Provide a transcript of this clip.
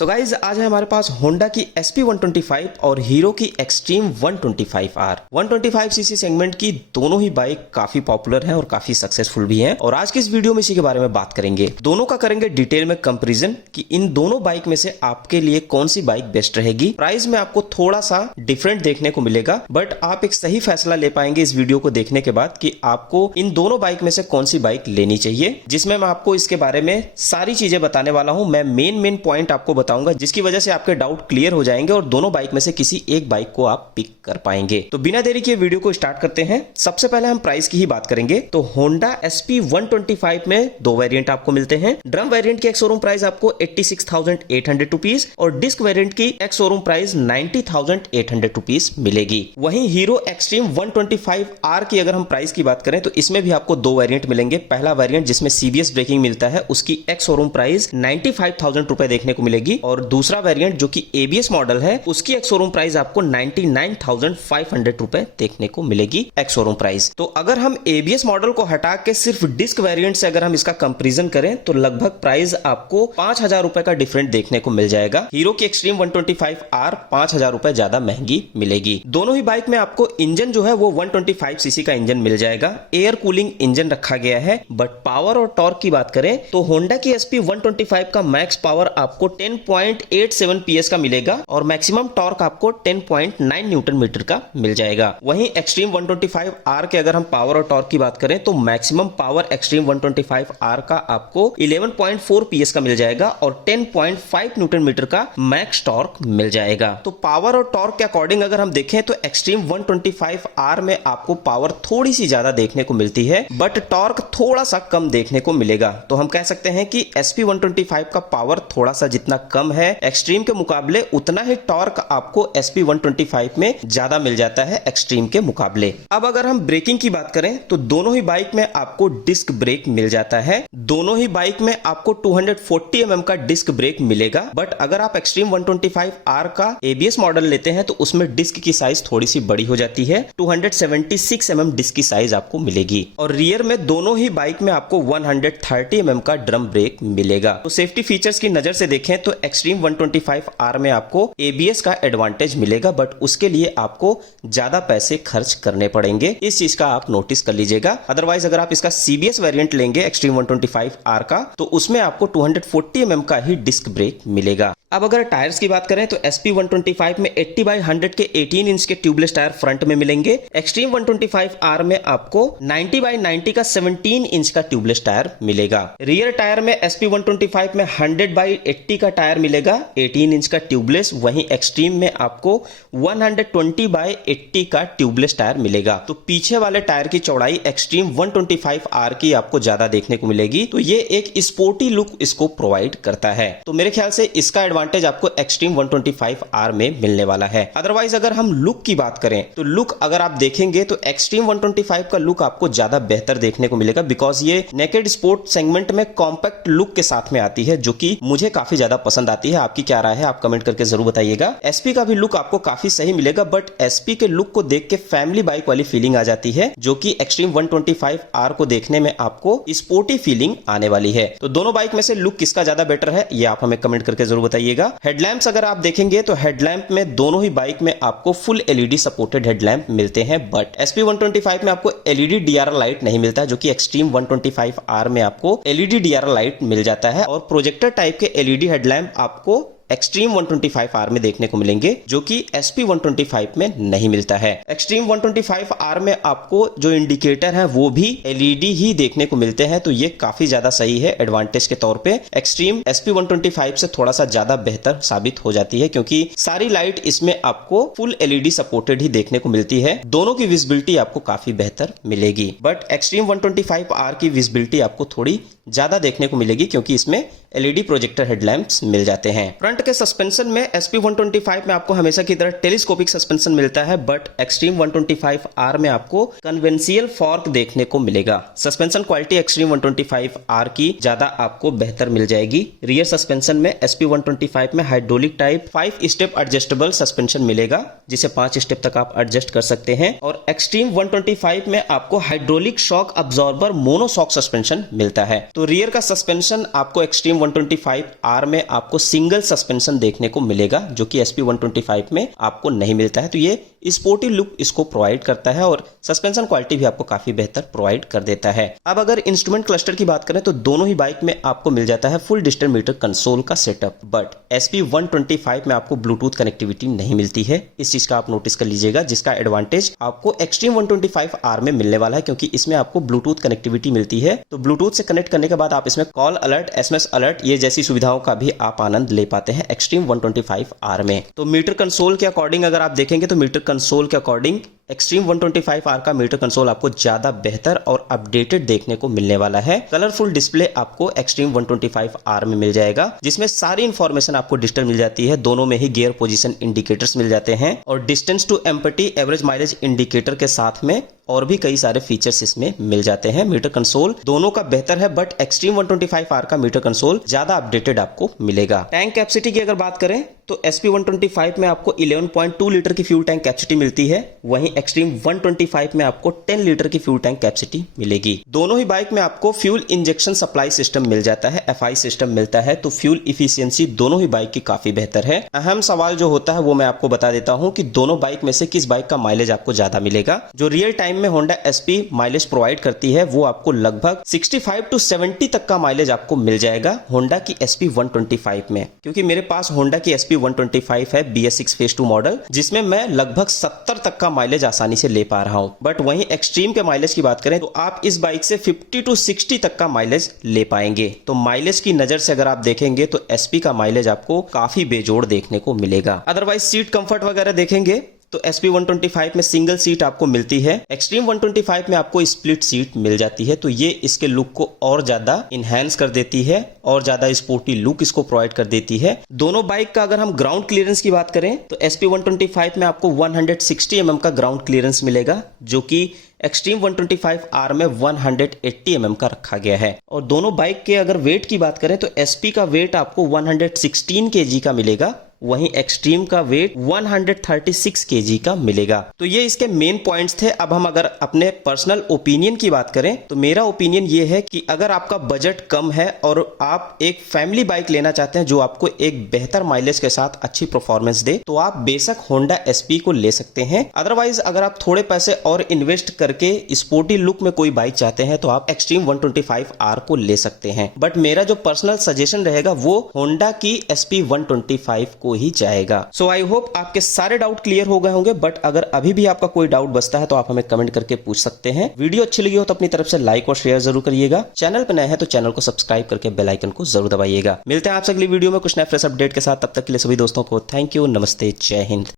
So guys आज है हमारे पास होंडा की SP125 और हीरो की एक्सट्रीम 125R 125cc सेगमेंट की दोनों ही बाइक काफी पॉपुलर हैं और काफी सक्सेसफुल भी हैं। और आज की इस वीडियो में इसी के बारे में बात करेंगे। दोनों का करेंगे डिटेल में कंपैरिजन कि इन दोनों बाइक में से आपके लिए कौन सी बाइक बेस्ट रहेगी। प्राइस में आपको थोड़ा सा डिफरेंट देखने को मिलेगा, बट आप एक सही फैसला ले पाएंगे इस वीडियो को देखने के बाद कि आपको इन दोनों बाइक में से कौन सी बाइक लेनी चाहिए, जिसमें मैं आपको इसके बारे में सारी चीजें बताने वाला हूं। मैं मेन पॉइंट आपको बताऊंगा जिसकी वजह से आपके डाउट क्लियर हो जाएंगे और दोनों बाइक में से किसी एक बाइक को आप पिक कर पाएंगे। तो बिना देरी के वीडियो को स्टार्ट करते हैं। सबसे पहले हम प्राइस की ही बात करेंगे। तो होंडा SP125 में दो वेरिएंट आपको मिलते हैं। ड्रम वेरिएंट की एक्स शोरूम प्राइस आपको 86,800 रुपीज और डिस्क वेरिएंट की एक्स शोरूम प्राइस 90,800 रुपीज मिलेगी। वहीं हीरो एक्सट्रीम 125R की अगर हम प्राइस की बात करें तो इसमें भी आपको दो वेरिएंट मिलेंगे। पहला वेरिएंट जिसमें CBS ब्रेकिंग मिलता है, उसकी एक्स शोरूम प्राइस 95,000 रुपए देखने को मिलेगी और दूसरा वेरिएंट जो कि ABS मॉडल है, उसकी एक्स शोरूम प्राइस आपको 99,500 रुपए देखने को मिलेगी एक्स शोरूम प्राइस। तो अगर हम ABS मॉडल को हटा के सिर्फ डिस्क वेरिएंट से अगर हम इसका कंपैरिजन करें तो लगभग प्राइस आपको 5,000 रुपए का डिफरेंट देखने को मिल जाएगा। हीरो की एक्सट्रीम 125R 5,000 रुपए ज्यादा महंगी मिलेगी। दोनों ही बाइक में आपको इंजन जो है वो 125cc का इंजन मिल जाएगा। एयर कूलिंग इंजन रखा गया है, बट पावर और टॉर्क की बात करें तो होंडा की SP125 का मैक्स पावर आपको 10.87 PS का मिलेगा और मैक्सिमम टॉर्क आपको 10.9 न्यूटन मीटर का मिल जाएगा। वहीं एक्सट्रीम 125R के अगर हम पावर और टॉर्क की बात करें तो मैक्सिमम पावर एक्सट्रीम 125R का आपको 11.4 PS का मिल जाएगा और 10.5 न्यूटन मीटर का मैक्स टॉर्क मिल जाएगा। तो पावर और टॉर्क के अकॉर्डिंग अगर हम देखें तो एक्सट्रीम 125R में आपको पावर थोड़ी सी ज्यादा देखने को मिलती है, बट टॉर्क थोड़ा सा कम देखने को मिलेगा। तो हम कह सकते हैं कि SP125 का पावर थोड़ा सा जितना कम है एक्सट्रीम के मुकाबले, उतना ही टॉर्क आपको SP125 में ज्यादा मिल जाता है एक्सट्रीम के मुकाबले। अब अगर हम ब्रेकिंग की बात करें तो दोनों ही बाइक में आपको डिस्क ब्रेक मिल जाता है। दोनों ही बाइक में आपको 240 mm का डिस्क ब्रेक मिलेगा, बट अगर आप एक्सट्रीम 125R का ABS मॉडल लेते हैं तो उसमें डिस्क की साइज थोड़ी सी बड़ी हो जाती है। 276 mm डिस्क की साइज आपको मिलेगी और रियर में दोनों ही बाइक में आपको 130 mm का ड्रम ब्रेक मिलेगा। तो सेफ्टी फीचर्स की नजर से देखें तो एक्सट्रीम 125R में आपको ABS का एडवांटेज मिलेगा, बट उसके लिए आपको ज्यादा पैसे खर्च करने पड़ेंगे। इस चीज का आप नोटिस कर लीजिएगा। अदरवाइज अगर आप इसका CBS वेरिएंट लेंगे एक्सट्रीम 125R का तो उसमें आपको 240 mm का ही डिस्क ब्रेक मिलेगा। अब अगर टायर्स की बात करें तो SP125 में 80/100 के 18 इंच के ट्यूबलेस टायर फ्रंट में मिलेंगे। एक्सट्रीम 125R में आपको 90/90 का 17 इंच का ट्यूबलेस टायर मिलेगा। रियर टायर में SP125 में 100/80 का टायर मिलेगा, 18 इंच का ट्यूबलेस। वहीं एक्सट्रीम में आपको 120/80 का ट्यूबलेस टायर मिलेगा। तो पीछे वाले टायर की चौड़ाई एक्सट्रीम 125R की आपको ज्यादा देखने को मिलेगी। तो ये एक स्पोर्टी लुक इसको प्रोवाइड करता है। तो मेरे ख्याल से इसका एडवांटेज आपको एक्सट्रीम 125R में मिलने वाला है। अदरवाइज अगर हम लुक की बात करें तो लुक अगर आप देखेंगे तो एक्सट्रीम 125 का लुक आपको ज्यादा बेहतर देखने को मिलेगा, बिकॉज ये नेकेड स्पोर्ट सेगमेंट में कॉम्पैक्ट लुक के साथ में आती है, जो कि मुझे काफी ज्यादा पसंद आती है। आपकी क्या राय है आप कमेंट करके जरूर बताइएगा। SP का भी लुक आपको काफी सही मिलेगा, बट SP के लुक को देख के फैमिली बाइक वाली फीलिंग आ जाती है, जो कि एक्सट्रीम 125R को देखने में आपको स्पोर्टी फीलिंग आने वाली है। तो दोनों बाइक में से लुक किसका ज्यादा बेटर है ये आप हमें कमेंट करके जरूर बताइए। हेडलैम्प्स अगर आप देखेंगे तो हेडलैम्प में दोनों ही बाइक में आपको फुल LED सपोर्टेड हेडलैम्प मिलते हैं, बट SP125 में आपको LED DRL लाइट नहीं मिलता है, जो कि एक्सट्रीम 125R में आपको LED DRL लाइट मिल जाता है। और प्रोजेक्टर टाइप के LED हेडलैम्प आपको एक्सट्रीम 125R में देखने को मिलेंगे, जो कि SP125 में नहीं मिलता है। एक्सट्रीम 125R में आपको जो इंडिकेटर है वो भी LED ही देखने को मिलते हैं, तो ये काफी ज्यादा सही है एडवांटेज के तौर पे। एक्सट्रीम SP125 से थोड़ा सा ज्यादा बेहतर साबित हो जाती है, क्योंकि सारी लाइट इसमें आपको फुल LED सपोर्टेड ही देखने को मिलती है। दोनों की विजिबिलिटी आपको काफी बेहतर मिलेगी, बट एक्सट्रीम 125R की विजिबिलिटी आपको थोड़ी ज्यादा देखने को मिलेगी, क्योंकि इसमें LED प्रोजेक्टर हेडलैम्प्स मिल जाते हैं। फ्रंट के सस्पेंशन में SP125 में आपको हमेशा की तरह टेलीस्कोपिक सस्पेंशन मिलता है, बट एक्सट्रीम 125R में आपको कन्वेंशियल फॉर्क देखने को मिलेगा। सस्पेंशन क्वालिटी एक्सट्रीम 125R की ज्यादा आपको बेहतर मिल जाएगी। रियर सस्पेंशन में SP125 में hydraulic type 5 step adjustable suspension मिलेगा, जिसे 5 स्टेप तक आप एडजस्ट कर सकते हैं। और एक्सट्रीम 125 में आपको hydraulic shock absorber monoshock suspension मिलता है। तो रियर का सस्पेंशन आपको एक्सट्रीम 125R में आपको सिंगल सस्पेंशन देखने को मिलेगा, जो कि SP 125 में आपको नहीं मिलता है। तो ये स्पोर्टी लुक इसको प्रोवाइड करता है और सस्पेंशन क्वालिटी भी आपको काफी बेहतर प्रोवाइड कर देता है। अब अगर इंस्ट्रूमेंट क्लस्टर की बात करें तो दोनों ही बाइक में आपको मिल जाता है फुल डिजिटल मीटर कंसोल का सेटअप, बट SP 125 में आपको ब्लूटूथ कनेक्टिविटी नहीं मिलती है। इस चीज का आप नोटिस कर लीजिएगा, जिसका एडवांटेज आपको एक्सट्रीम 125R में मिलने वाला है, क्योंकि इसमें आपको ब्लूटूथ कनेक्टिविटी मिलती है। तो ब्लूटूथ से कनेक्ट करने के बाद आप इसमें कॉल अलर्ट, SMS अलर्ट ये जैसी सुविधाओं का भी आप आनंद ले पाते हैं एक्सट्रीम 125R में। तो मीटर कंसोल के अकॉर्डिंग अगर आप देखेंगे तो मीटर कंसोल के अकॉर्डिंग एक्सट्रीम 125R का मीटर कंसोल आपको ज्यादा बेहतर और अपडेटेड देखने को मिलने वाला है। कलरफुल डिस्प्ले आपको एक्सट्रीम 125R में मिल जाएगा, जिसमें सारी इंफॉर्मेशन आपको डिजिटल मिल जाती है। दोनों में ही गियर पोजीशन इंडिकेटर्स मिल जाते हैं और distance to empty average mileage indicator के साथ में और भी कई सारे फीचर्स इसमें मिल जाते हैं। मीटर कंसोल दोनों का बेहतर है, बट एक्सट्रीम 125R का मीटर कंसोल ज्यादा अपडेटेड आपको मिलेगा। टैंक कैपेसिटी की अगर बात करें तो SP 125 में आपको 11.2 लीटर की फ्यूल टैंक कैपेसिटी मिलती है, वहीं एक्सट्रीम 125 में आपको 10 लीटर की फ्यूल टैंक कैपेसिटी मिलेगी। दोनों ही बाइक में आपको फ्यूल इंजेक्शन सप्लाई सिस्टम मिल जाता है, FI सिस्टम मिलता है। तो फ्यूल इफिशियंसी दोनों ही बाइक की काफी बेहतर है। अहम सवाल जो होता है वो मैं आपको बता देता हूं कि दोनों बाइक में से किस बाइक का माइलेज आपको ज्यादा मिलेगा। जो रियल टाइम में होंडा SP माइलेज प्रोवाइड करती है वो आपको लगभग 65 to 70 तक का माइलेज आपको मिल जाएगा होंडा की SP 125 में, क्योंकि मेरे पास होंडा की SP 125 है BS6 फेज 2 मॉडल, जिसमें मैं लगभग 70 तक का माइलेज आसानी से ले पा रहा हूं। बट वहीं एक्सट्रीम के माइलेज की बात करें तो आप इस बाइक से 50 to 60 तक का माइलेज ले पाएंगे। तो माइलेज की नजर से अगर आप देखेंगे तो SP का माइलेज आपको काफी बेजोड़ देखने को मिलेगा। अदरवाइज सीट कंफर्ट वगैरह देखेंगे तो SP 125 में सिंगल सीट आपको मिलती है, एक्सट्रीम 125 में आपको स्प्लिट सीट मिल जाती है। तो ये इसके लुक को और ज्यादा इनहेंस कर देती है और ज्यादा स्पोर्टी लुक इसको प्रोवाइड कर देती है। दोनों बाइक का अगर हम ग्राउंड क्लियरेंस की बात करें तो SP 125 में आपको 160 mm का ग्राउंड क्लियरेंस मिलेगा, जो कि एक्सट्रीम 125R में 180 mm का रखा गया है। और दोनों बाइक के अगर वेट की बात करें तो SP का वेट आपको 116 kg का मिलेगा, वहीं एक्सट्रीम का वेट 136 kg का मिलेगा। तो ये इसके मेन पॉइंट्स थे। अब हम अगर अपने पर्सनल ओपिनियन की बात करें तो मेरा ओपिनियन ये है कि अगर आपका बजट कम है और आप एक फैमिली बाइक लेना चाहते हैं जो आपको एक बेहतर माइलेज के साथ अच्छी परफॉर्मेंस दे, तो आप बेशक होंडा SP को ले सकते हैं। अदरवाइज अगर आप थोड़े पैसे और इन्वेस्ट करके स्पोर्टी लुक में कोई बाइक चाहते हैं तो आप एक्सट्रीम 125R को ले सकते हैं। बट मेरा जो पर्सनल सजेशन रहेगा वो होंडा की SP 125 को ही जाएगा। सो आई होप आपके सारे डाउट क्लियर हो गए होंगे, बट अगर अभी भी आपका कोई डाउट बचता है तो आप हमें कमेंट करके पूछ सकते हैं। वीडियो अच्छी लगी हो तो अपनी तरफ से लाइक और शेयर जरूर करिएगा। चैनल पर नए हैं तो चैनल को सब्सक्राइब करके बेल आइकन को जरूर दबाइएगा। मिलते हैं आपसे अगली वीडियो में कुछ नए फ्रेश अपडेट के साथ। तब तक के लिए सभी दोस्तों को थैंक यू, नमस्ते, जय हिंद।